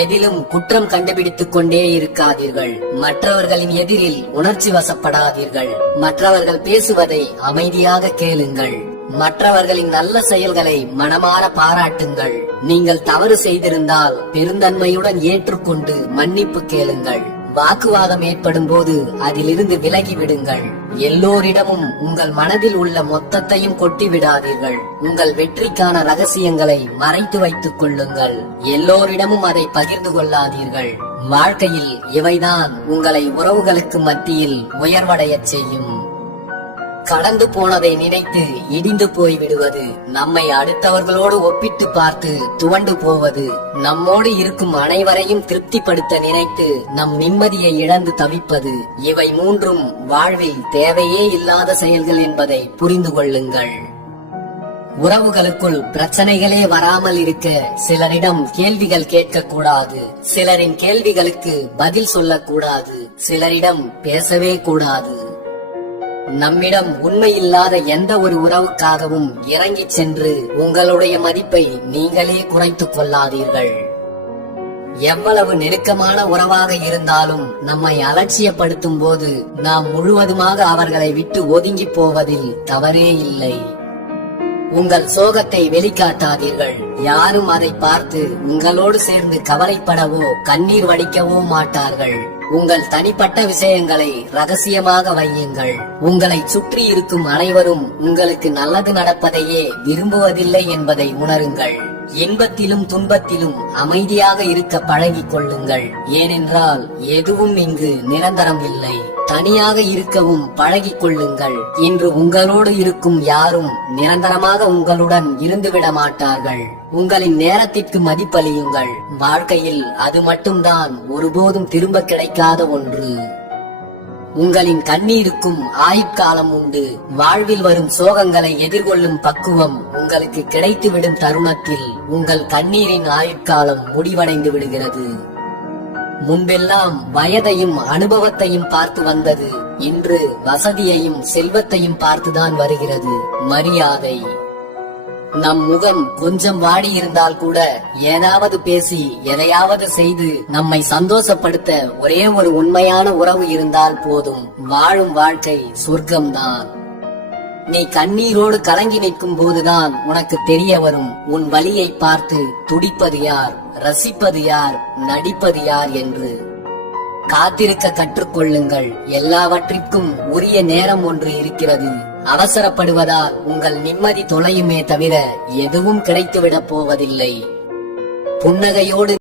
எதிலும் குற்றம் கண்டுபிடித்துக் கொண்டே இருக்காதீர்கள். மற்றவர்களின் எதிரில் உணர்ச்சி வசப்படாதீர்கள். மற்றவர்கள் பேசுவதை அமைதியாக கேளுங்கள். மற்றவர்களின் நல்ல செயல்களை மனமாற பாராட்டுங்கள். நீங்கள் தவறு செய்திருந்தால் பெருந்தன்மையுடன் ஏற்றுக்கொண்டு மன்னிப்பு கேளுங்கள். வாக்குவாதம் ஏற்படும் போது அதிலிருந்து விலகி விடுங்கள். எல்லோரிடமும் உங்கள் மனதில் உள்ள மொத்தத்தையும் கொட்டி விடாதீர்கள். உங்கள் வெற்றிக்கான ரகசியங்களை மறைத்து வைத்துக் கொள்ளுங்கள். எல்லோரிடமும் அதை பகிர்ந்து கொள்ளாதீர்கள். வாழ்க்கையில் இவைதான் உங்களை உறவுகளுக்கு மத்தியில் உயர்வடையச் செய்யும். கடந்து போனதை நினைத்து இடிந்து போய் விடுவது, நம்மை அடுத்தவர்களோடு ஒப்பிட்டு பார்த்து துவண்டு போவது, நம்மோடு இருக்கும் அனைவரையும் திருப்திப்படுத்த நினைத்து நம் நிம்மதியை இழந்து தவிப்பது, இவை மூன்றும் வாழ்வில் தேவையே இல்லாத செயல்கள் என்பதை புரிந்து கொள்ளுங்கள். உறவுகளுக்குள் பிரச்சனைகளே வராமல் இருக்க சிலரிடம் கேள்விகள் கேட்கக்கூடாது. சிலரின் கேள்விகளுக்கு பதில் சொல்லக்கூடாது. சிலரிடம் பேசவே கூடாது. நம்மிடம் உண்மையில்லாத எந்த ஒரு உறவுக்காகவும் இறங்கி சென்று உங்களுடைய மதிப்பை நீங்களே குறைத்துக் கொள்ளாதீர்கள். எவ்வளவு நெருக்கமான உறவாக இருந்தாலும் நம்மை அலட்சியப்படுத்தும் போது நாம் முழுவதுமாக அவர்களை விட்டு ஒதுங்கி போவதில் தவறே இல்லை. உங்கள் சோகத்தை வெளிக்காட்டாதீர்கள். யாரும் அதை பார்த்து உங்களோடு சேர்ந்து கவலைப்படவோ கண்ணீர் வடிக்கவோ மாட்டார்கள். உங்கள் தனிப்பட்ட விஷயங்களை ரகசியமாக வையுங்கள். உங்களை சுற்றி இருக்கும் அனைவரும் உங்களுக்கு நல்லது நடப்பதையே விரும்புவதில்லை என்பதை உணருங்கள். இன்பத்திலும் துன்பத்திலும் அமைதியாக இருக்க பழகிக் கொள்ளுங்கள். ஏனென்றால் எதுவும் இங்கு நிரந்தரம் இல்லை. தனியாக இருக்கவும் பழகிக் கொள்ளுங்கள். இன்று உங்களோடு இருக்கும் யாரும் நிரந்தரமாக உங்களுடன் இருந்துவிட மாட்டார்கள். உங்களின் நேரத்திற்கு மதிப்பளியுங்கள். வாழ்க்கையில் அது மட்டும்தான் ஒருபோதும் திரும்ப கிடைக்காத ஒன்று. உங்களின் கண்ணீருக்கும் ஆயுட்காலம் உண்டு. வாழ்வில் வரும் சோகங்களை எதிர்கொள்ளும் பக்குவம் உங்களுக்கு கிடைத்துவிடும் தருணத்தில் உங்கள் கண்ணீரின் ஆயுட்காலம் முடிவடைந்து விடுகிறது. முன்பெல்லாம் வயதையும் அனுபவத்தையும் பார்த்து வந்தது இன்று வசதியையும் செல்வத்தையும் பார்த்துதான் வருகிறது. மரியாதை. நம் முகம் கொஞ்சம் வாடி இருந்தால் கூட ஏதாவது பேசி எதையாவது செய்து நம்மை சந்தோஷப்படுத்த ஒரே ஒரு உண்மையான உறவு இருந்தால் போதும். வாழும் வாழ்க்கை சொர்க்கம்தான். நீ கண்ணீரோடு கலங்கி நிற்கும் போதுதான் உனக்கு தெரிய வரும் உன் வலியை பார்த்து துடிப்பது யார், ரசிப்பது யார், நடிப்பது யார் என்று. காத்திருக்க கற்றுக்கொள்ளுங்கள். எல்லாவற்றிற்கும் உரிய நேரம் ஒன்று இருக்கிறது. அவசரப்படுவதால் உங்கள் நிம்மதி தொலையுமே தவிர எதுவும் கிடைத்துவிடப் போவதில்லை. புன்னகையோடு